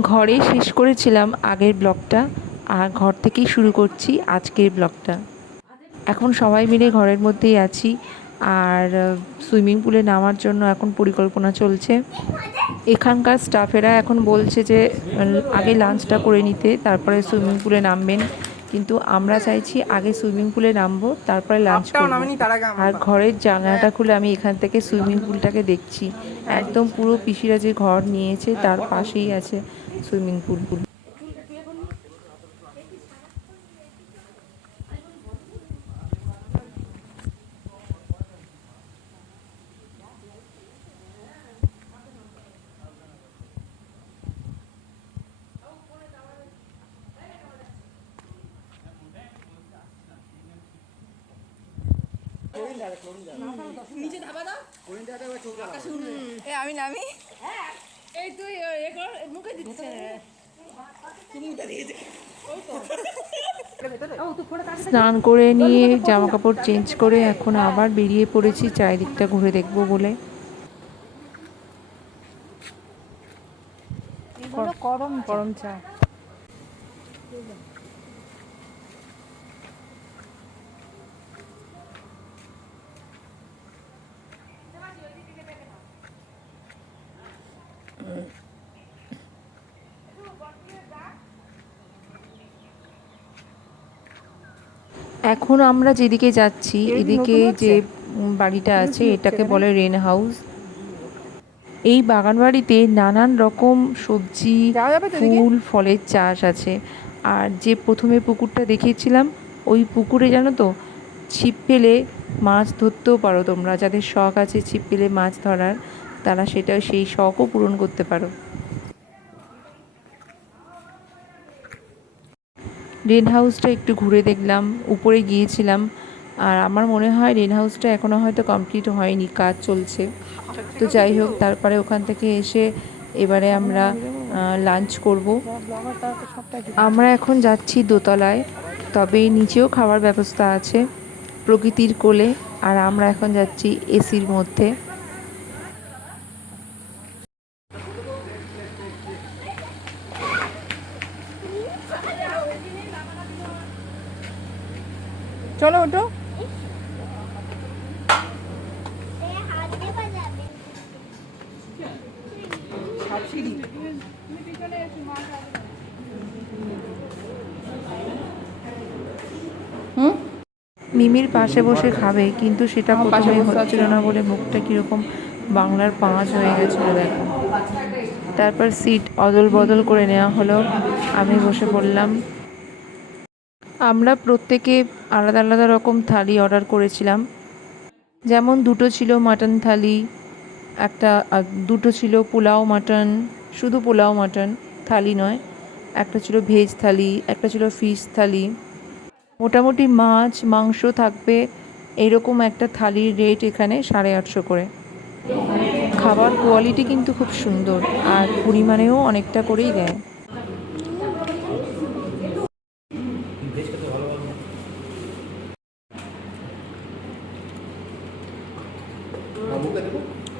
ঘরে শেষ করেছিলাম আগের ব্লগটা, আর ঘর থেকেই শুরু করছি আজকের ব্লগটা। এখন সবাই মিলে ঘরের মধ্যেই আছি, আর সুইমিং পুলে নামার জন্য এখন পরিকল্পনা চলছে। এখানকার স্টাফেরা এখন বলছে যে আগে লাঞ্চটা করে নিতে, তারপরে সুইমিং পুলে নামবেন। কিন্তু আমরা চাইছি আগে সুইমিং পুলে নামবো তারপরে লাঞ্চ করব। আর ঘরের জানলাটা খুলে আমি এখান থেকে সুইমিং পুলটাকে দেখছি। একদম পুরো পিসিরা যে ঘর নিয়েছে তার পাশেই আছে সুইমিং পুল এ আমি নামি স্নান করে নিয়ে জামা কাপড় চেঞ্জ করে এখন আবার বেরিয়ে পড়েছি চারিদিকটা ঘুরে দেখব বলে। গরম গরম চা। এখন আমরা যেদিকে যাচ্ছি এদিকে যে বাড়িটা আছে এটাকে বলে রেন হাউস। এই বাগান বাড়িতে নানান রকম সবজি? ফুল ফলের চাষ আছে। আর যে প্রথমে পুকুরটা দেখিয়েছিলাম ওই পুকুরে জানো তো ছিপ ফেলে মাছ ধরতেও পারো তোমরা। যাদের শখ আছে ছিপ ফেলে মাছ ধরার তারা সেটা সেই শখও পূরণ করতে পারো। রেন হাউসটা একটু ঘুরে দেখলাম, উপরে গিয়েছিলাম, আর আমার মনে হয় রেন হাউসটা এখনও হয়তো কমপ্লিট হয়নি, কাজ চলছে। তো যাই হোক, তারপরে ওখান থেকে এসে এবারে আমরা লাঞ্চ করব। আমরা এখন যাচ্ছি দোতলায়, তবে নিচেও খাবার ব্যবস্থা আছে প্রকৃতির কোলে, আর আমরা এখন যাচ্ছি এসির মধ্যে। চলো ওটো হুম? মিমির পাশে বসে খাবে কিন্তু সেটা প্রথমে হচ্ছিল না বলে মুখটা কীরকম বাংলার পাঁচ হয়ে গেছিল দেখো। তারপর সিট অদল বদল করে নেওয়া হলো। আমি বসে পড়লাম। আমরা প্রত্যেকে আলাদা আলাদা রকম থালি অর্ডার করেছিলাম। যেমন দুটো ছিল মাটন থালি, একটা দুটো ছিল পোলাও মাটন শুধু পোলাও মাটন থালি নয়, একটা ছিল ভেজ থালি, একটা ছিল ফিশ থালি। মোটামুটি মাছ, মাংস থাকবে এরকম একটা থালির রেট এখানে সাড়ে আটশো করে। খাবার কোয়ালিটি কিন্তু খুব সুন্দর, আর পরিমাণেও অনেকটা করেই দেয়।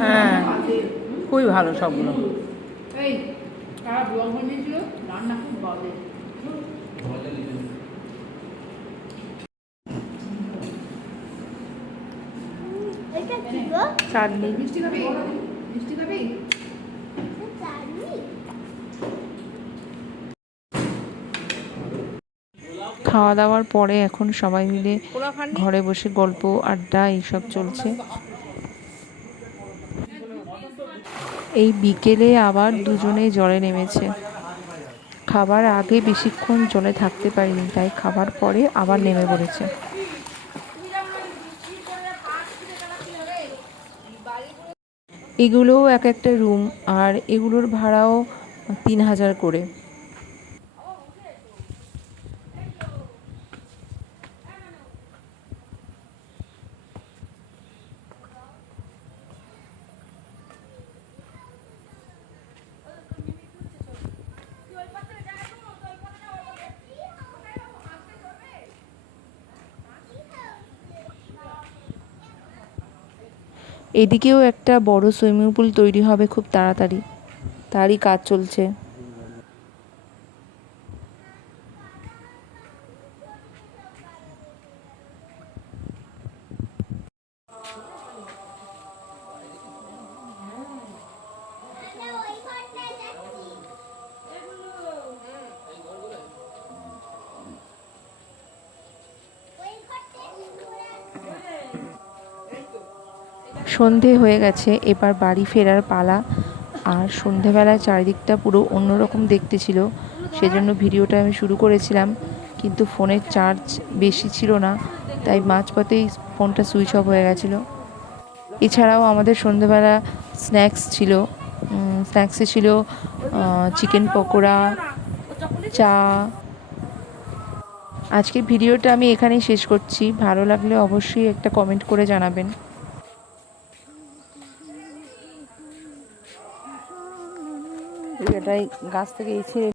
হ্যাঁ খুবই ভালো সবগুলো। চাটনি। মিষ্টি খাবি? মিষ্টি খাবি? খাওয়া দাওয়ার পরে এখন সবাই মিলে ঘরে বসে গল্প আড্ডা এইসব চলছে। এই বিকেলে আবার দুজনে জলে নেমেছে। খাবার আগে বেশিক্ষণ জলে থাকতে পারিনি, তাই খাবার পরে আবার নেমে পড়েছে। এগুলোও এক একটা রুম, আর এগুলোর ভাড়াও তিন হাজার করে। এদিকেও একটা বড় সুইমিং পুল তৈরি হবে খুব তাড়াতাড়ি। তারই কাজ চলছে। সন্ধে হয়ে গেছে, এবার বাড়ি ফেরার পালা। আর সন্ধেবেলায় চারিদিকটা পুরো অন্যরকম দেখতে ছিল। সেজন্য ভিডিওটা আমি শুরু করেছিলাম, কিন্তু ফোনের চার্জ বেশি ছিল না, তাই মাঝপথেই ফোনটা সুইচ অফ হয়ে গেছিল। এছাড়াও আমাদের সন্ধেবেলা স্ন্যাক্স ছিল। স্ন্যাক্সে ছিল চিকেন পকোড়া, চা। আজকের ভিডিওটা আমি এখানেই শেষ করছি। ভালো লাগলে অবশ্যই একটা কমেন্ট করে জানাবেন। এটাই গাছ থেকে এই ছিঁড়ে